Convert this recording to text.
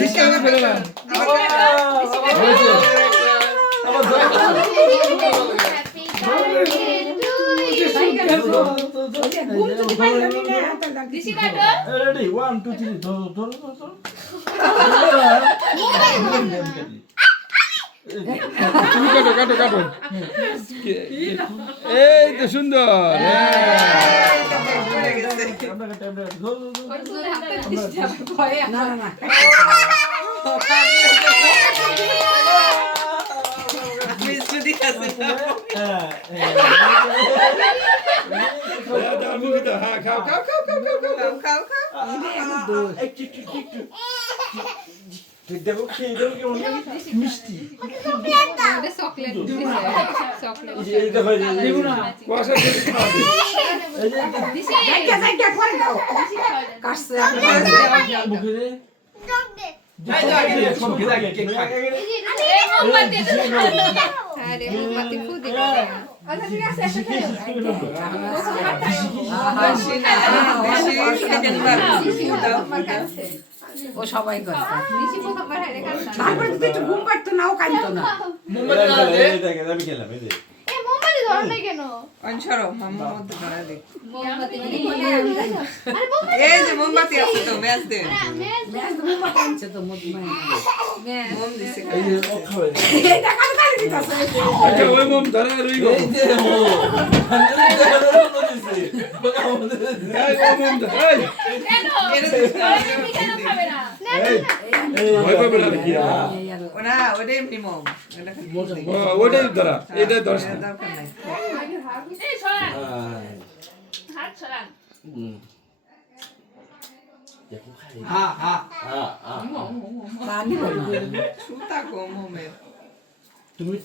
আমি ফেলে না রেডি 1 2 3 ধরো ধরো ধরো তুমি কাটো কাটো কাটো এই তো সুন্দর হ্যাঁ খাও খাও খাও খাও খাও দেখো খেয়ে দেখো কেমন মিষ্টি চকলেট চকলেট এই দেখো কুয়াশা খেতে খাওয়াবে মুখে দে আরে মোমবাতি ফু দিবে ও সবাই করে নিশি প্রথমবার হাইরে কাটতাম তারপরে যদি একটু ঘুম পাড়তো না ও কাঁদতো না আমি খেলাম এই যে মোমবাতি ধরো না কেন অনসরো মাম্মা মধ্যে ধরা দে মোমবাতি মানে আরে মোমবাতি এই যে মোমবাতি আছে তো ম্যাচ দে ব্যাস ঘুম পাড়তো আনছে তো মধুমাই মোম দিছে এই যে ও খাবে এই দেখা তো কালি দিতাছে আচ্ছা ওই মোম ধরে রই গো এই যে ও এই ওই মোম ধরে ভয় পাবে না কি ওনা ওটা এমনি মোম এটা খালি ওটাই ধরা এটা ধরস না দরকার নাই হ্যাঁ হ্যাঁ পানি বলো সুতা কম মোমের তুমি